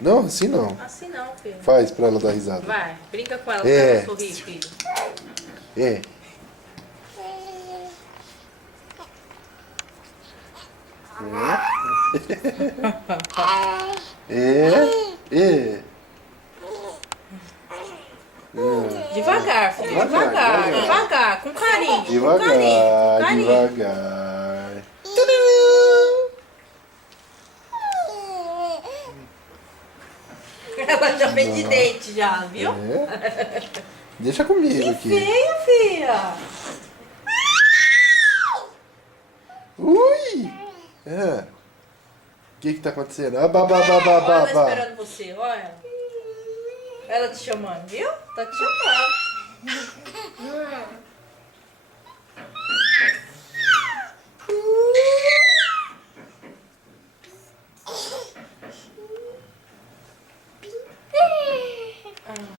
Não, assim não. Assim não, filho. Faz pra ela dar risada. Vai, brinca com ela É. pra ela sorrir, filho. É. É. Devagar, filho. Devagar, Devagar, devagar. devagar. Com carinho. Com Devagar, carinho, com carinho. devagar. Ela já fez de dente já, viu? É. Deixa comigo Que aqui. feia, filha. Ui! É. O que tá acontecendo? Ah, Olha ela babá. esperando você, olha. Ela te chamando, viu? Tá te chamando.